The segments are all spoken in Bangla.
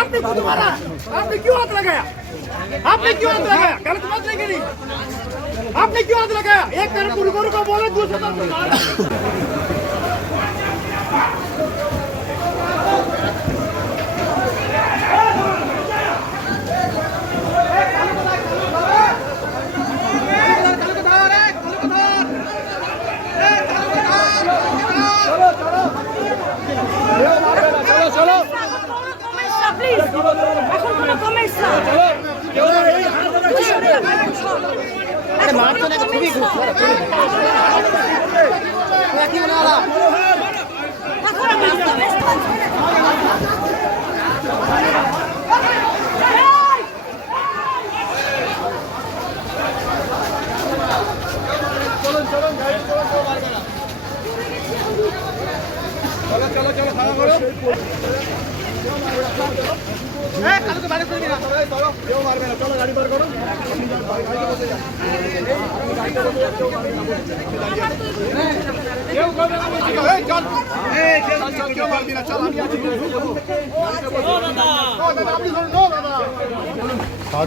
आपने खुद मारा, आपने क्यों हाथ लगाया? आपने क्यों हाथ लगाया? गलत बात नहीं करी। आपने क्यों हाथ लगाया? एक तरफ गुरु को बोले, दूसरी तरफ मारा।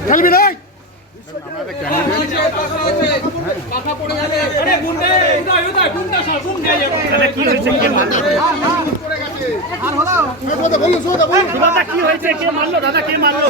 খেলবি নাই কি হয়েছে কে মারলো দাদা কে মারলো